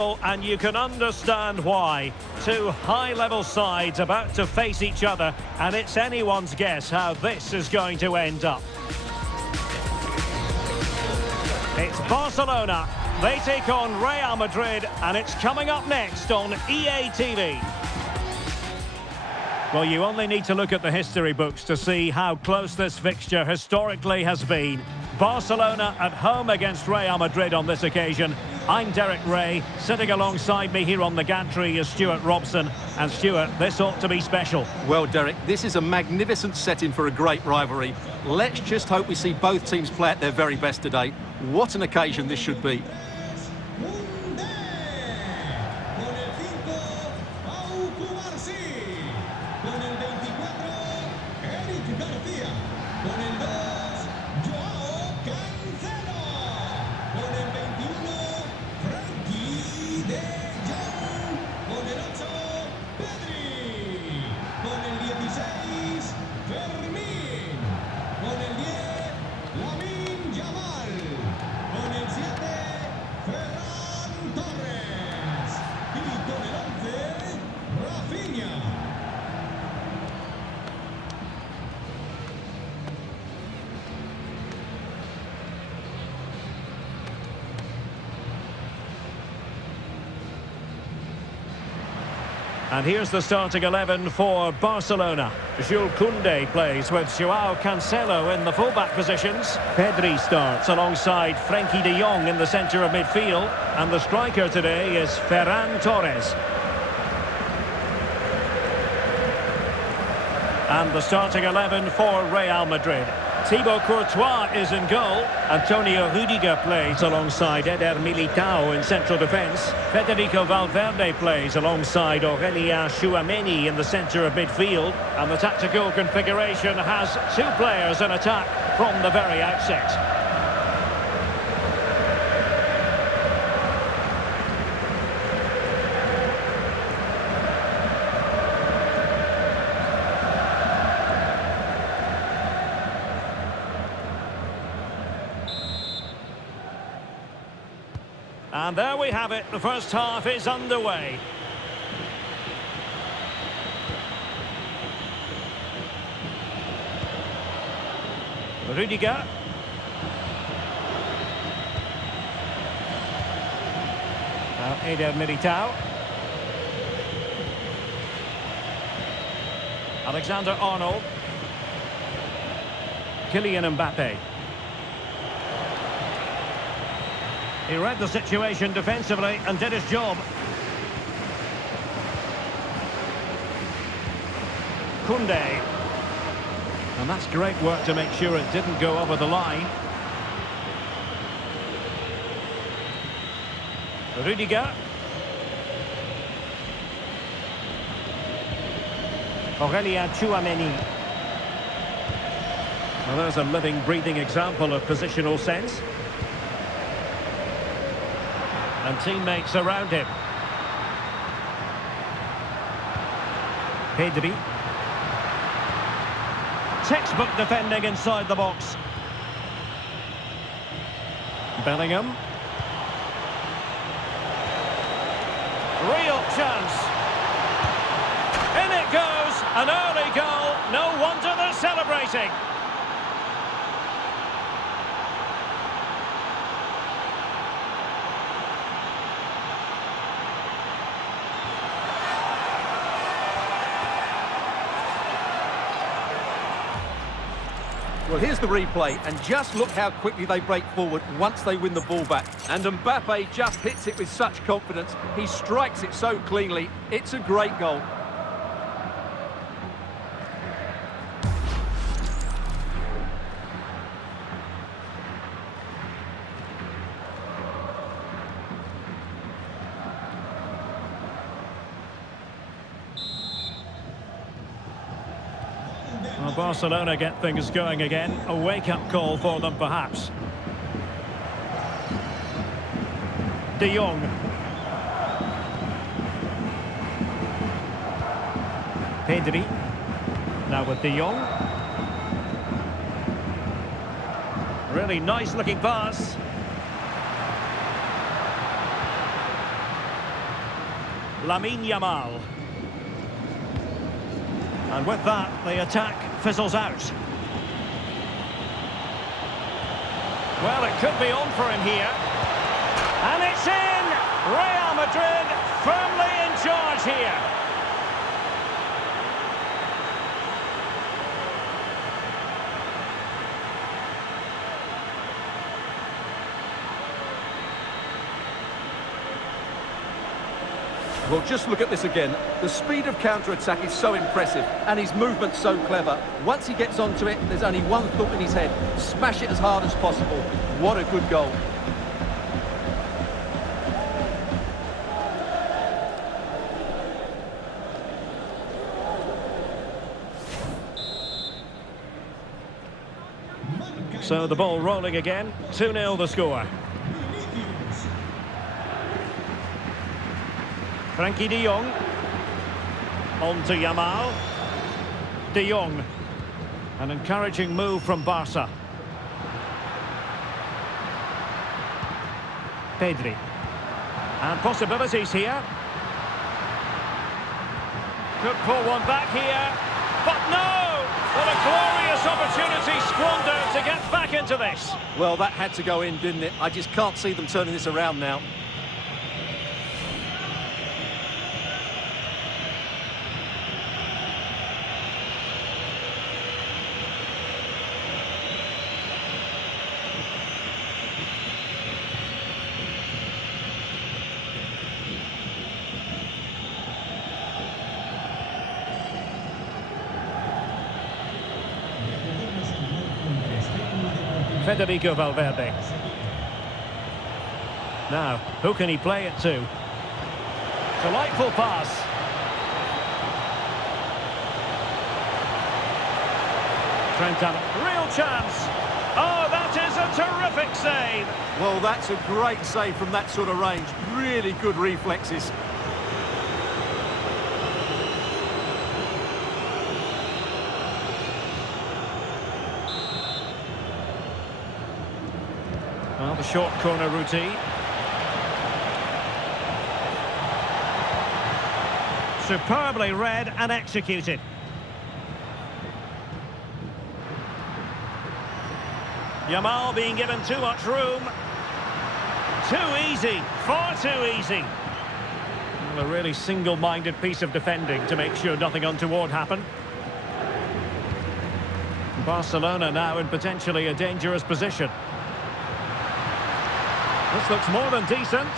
And you can understand why. Two high-level sides about to face each other, and it's anyone's guess how this is going to end up. It's Barcelona. They take on Real Madrid, and it's coming up next on EA TV. Well, you only need to look at the history books to see how close this fixture historically has been. Barcelona at home against Real Madrid on this occasion. I'm Derek Ray. Sitting alongside me here on the gantry is Stuart Robson. And Stuart, this ought to be special. Well, Derek, this is a magnificent setting for a great rivalry. Let's just hope we see both teams play at their very best today. What an occasion this should be. And here's the starting 11 for Barcelona. Jules Koundé plays with Joao Cancelo in the fullback positions. Pedri starts alongside Frenkie de Jong in the centre of midfield. And the striker today is Ferran Torres. And the starting 11 for Real Madrid. Thibaut Courtois is in goal. Antonio Rudiger plays alongside Eder Militao in central defence. Federico Valverde plays alongside Aurélien Tchouameni in the centre of midfield. And the tactical configuration has two players in attack from the very outset. And there we have it, the first half is underway. Rudiger. Now Eder Militao. Alexander-Arnold. Kylian Mbappe. He read the situation defensively and did his job. Koundé. And that's great work to make sure it didn't go over the line. Rudiger. Aurélien Tchouameni. Well, there's a living, breathing example of positional sense. And teammates around him. Pedri. Textbook defending inside the box. Bellingham. Real chance. In it goes. An early goal. No wonder they're celebrating. Well, here's the replay, and just look how quickly they break forward once they win the ball back. And Mbappe just hits it with such confidence. He strikes it so cleanly. It's a great goal. Well, Barcelona get things going again. A wake-up call for them, perhaps. De Jong. Pedri. Now with De Jong. Really nice-looking pass. Lamine Yamal. And with that, the attack fizzles out. Well, it could be on for him here. And it's in! Real Madrid firmly in charge here. Well, just look at this again. The speed of counter-attack is so impressive, and his movement's so clever. Once he gets onto it, there's only one thought in his head. Smash it as hard as possible. What a good goal. So the ball rolling again. 2-0 the score. Frankie de Jong. On to Yamal. De Jong. An encouraging move from Barca. Pedri. And possibilities here. Could pull one back here. But no! What a glorious opportunity squandered to get back into this. Well, that had to go in, didn't it? I just can't see them turning this around now. Federico Valverde. Now, who can he play it to? Delightful pass. Trent Allen, real chance. Oh, that is a terrific save. Well, that's a great save from that sort of range. Really good reflexes. Well, the short corner routine. Superbly read and executed. Yamal being given too much room. Too easy, far too easy. Well, a really single-minded piece of defending to make sure nothing untoward happened. Barcelona now in potentially a dangerous position. This looks more than decent.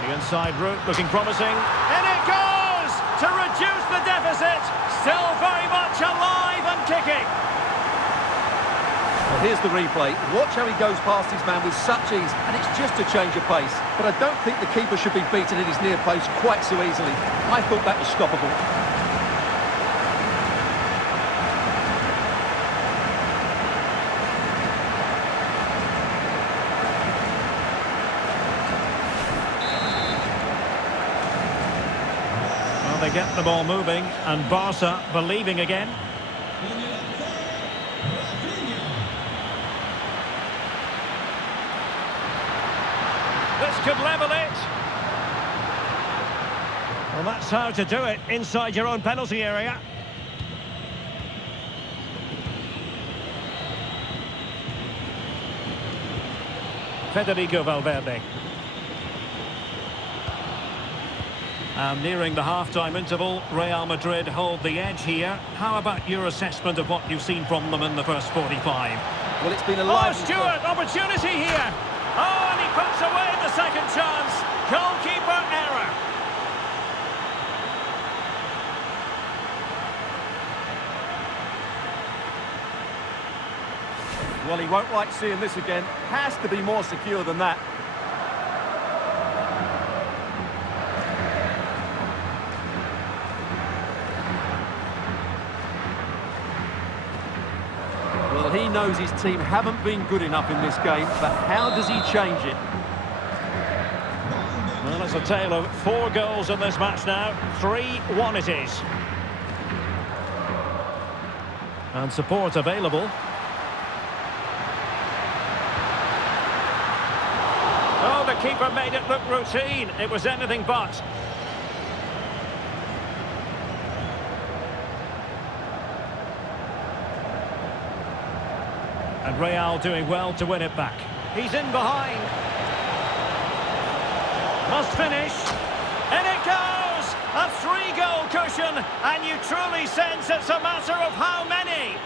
The inside route looking promising. And it goes! To reduce the deficit. Still very much alive and kicking. Well, here's the replay. Watch how he goes past his man with such ease, and it's just a change of pace. But I don't think the keeper should be beaten at his near post quite so easily. I thought that was stoppable. They get the ball moving, and Barca believing again. This could level it. Well, that's how to do it inside your own penalty area. Federico Valverde. And nearing the half-time interval, Real Madrid hold the edge here. How about your assessment of what you've seen from them in the first 45? Well, it's been a lively... Oh, Stewart, opportunity here! Oh, and he puts away the second chance. Goalkeeper error. Well, he won't like seeing this again. Has to be more secure than that. Well, he knows his team haven't been good enough in this game, but how does he change it? Well, it's a tale of 4 goals in this match now. 3-1 it is. And support available. Oh, the keeper made it look routine. It was anything but. And Real doing well to win it back. He's in behind. Must finish. In it goes! A 3-goal cushion, and you truly sense it's a matter of how many.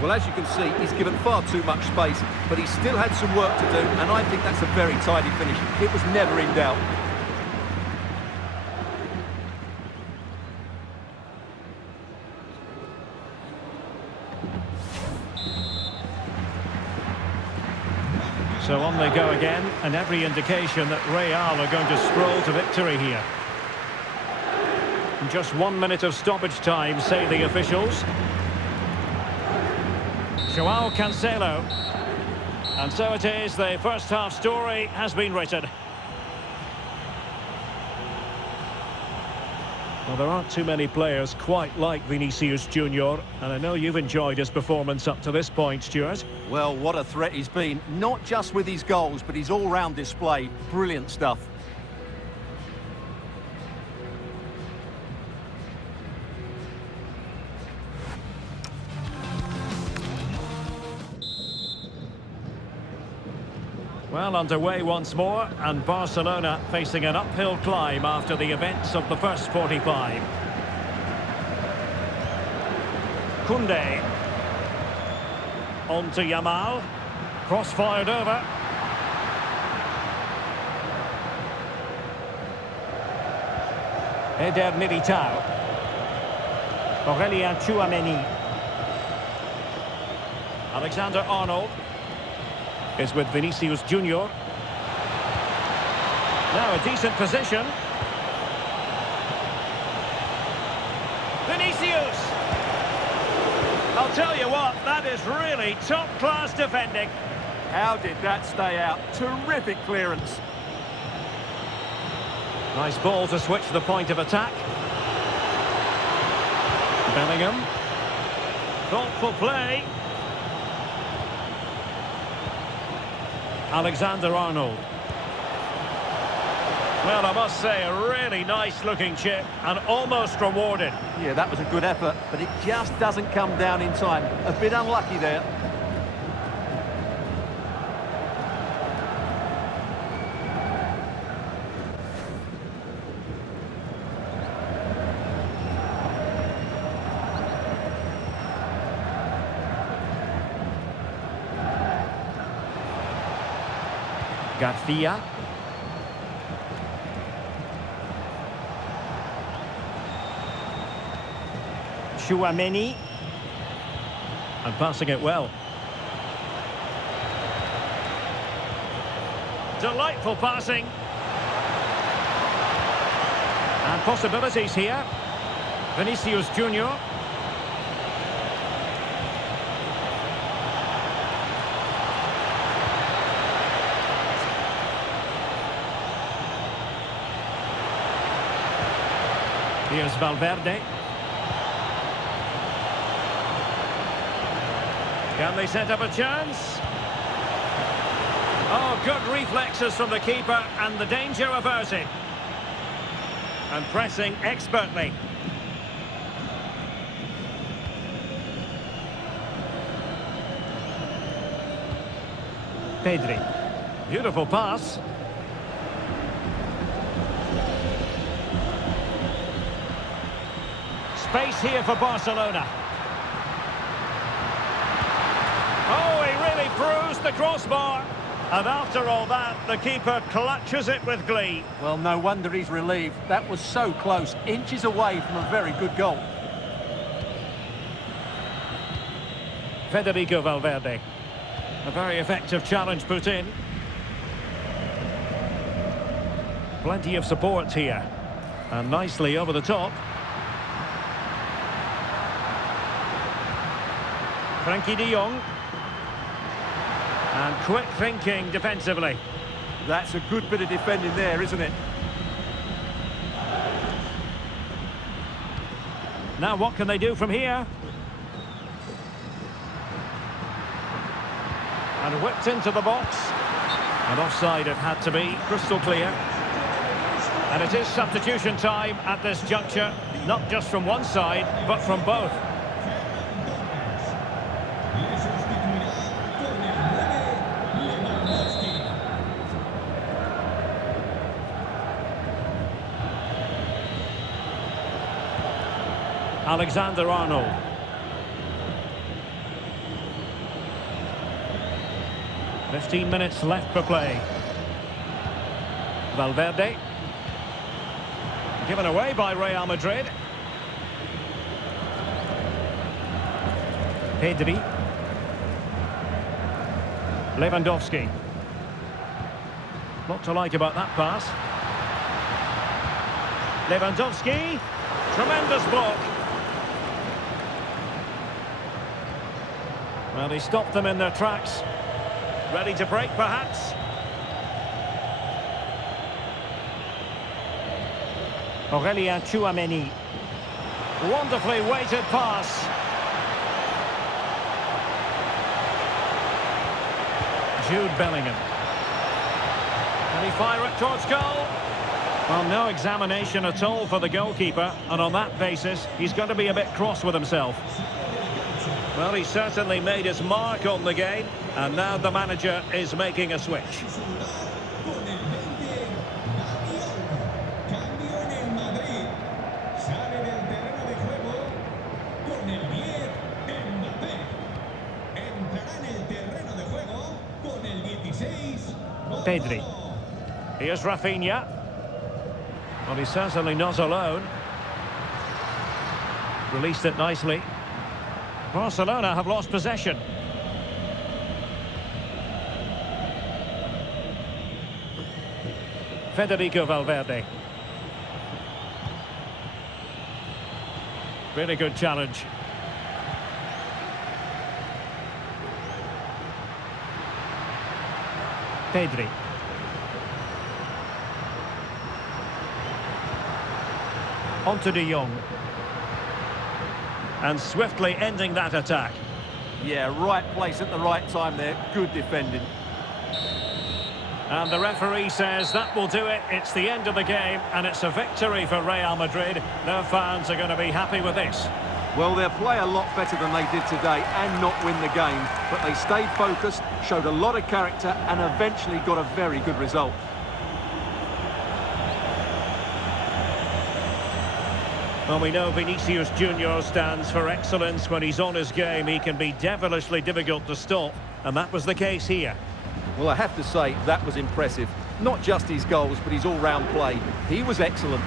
Well, as you can see, he's given far too much space, but he still had some work to do, and I think that's a very tidy finish. It was never in doubt. So on they go again, and every indication that Real are going to stroll to victory here. Just 1 minute of stoppage time, say the officials. Joao Cancelo. And so it is, the first half story has been written. Well, there aren't too many players quite like Vinicius Junior, and I know you've enjoyed his performance up to this point, Stuart. Well, what a threat he's been, not just with his goals, but his all-round display. Brilliant stuff. Well, underway once more, and Barcelona facing an uphill climb after the events of the first 45. Koundé. On to Yamal. Cross-fired over. Eder Militao. Aurélien Tchouaméni. Alexander-Arnold is with Vinicius Junior. Now a decent position. Vinicius! I'll tell you what, that is really top-class defending. How did that stay out? Terrific clearance. Nice ball to switch the point of attack. Bellingham. Thoughtful play. Alexander-Arnold. Well, I must say, a really nice-looking chip and almost rewarded. Yeah, that was a good effort, but it just doesn't come down in time. A bit unlucky there. Garcia. Tchouaméni. And passing it well. Delightful passing. And possibilities here. Vinicius Junior. Here's Valverde. Can they set up a chance? Oh, good reflexes from the keeper and the danger averted. And pressing expertly. Pedri. Beautiful pass. Space here for Barcelona. Oh, he really bruised the crossbar. And after all that, the keeper clutches it with glee. Well, no wonder he's relieved. That was so close, inches away from a very good goal. Federico Valverde. A very effective challenge put in. Plenty of support here. And nicely over the top. Frankie de Jong. And quick thinking defensively. That's a good bit of defending there, isn't it? Now what can they do from here? And whipped into the box. And offside it had to be, crystal clear. And it is substitution time at this juncture, not just from one side, but from both. Alexander-Arnold. "15 minutes left for play. Valverde. Given away by Real Madrid. Pedri. Lewandowski. Lot to like about that pass. Lewandowski. Tremendous block. Well, he stopped them in their tracks. Ready to break, perhaps. Aurélien Tchouaméni. Wonderfully weighted pass. Jude Bellingham. Can he fire it towards goal? Well, no examination at all for the goalkeeper, and on that basis, he's going to be a bit cross with himself. Well, he certainly made his mark on the game, and now the manager is making a switch. Pedri. Here's Rafinha. Well, he's certainly not alone. Released it nicely. Barcelona have lost possession. Federico Valverde. Really good challenge. Pedri. Onto De Jong. And swiftly ending that attack. Yeah, right place at the right time there. Good defending. And the referee says that will do it. It's the end of the game, and it's a victory for Real Madrid. Their fans are going to be happy with this. Well, they'll play a lot better than they did today and not win the game. But they stayed focused, showed a lot of character, and eventually got a very good result. Well, we know Vinicius Junior stands for excellence. When he's on his game, he can be devilishly difficult to stop, and that was the case here. Well, I have to say, that was impressive. Not just his goals, but his all-round play. He was excellent.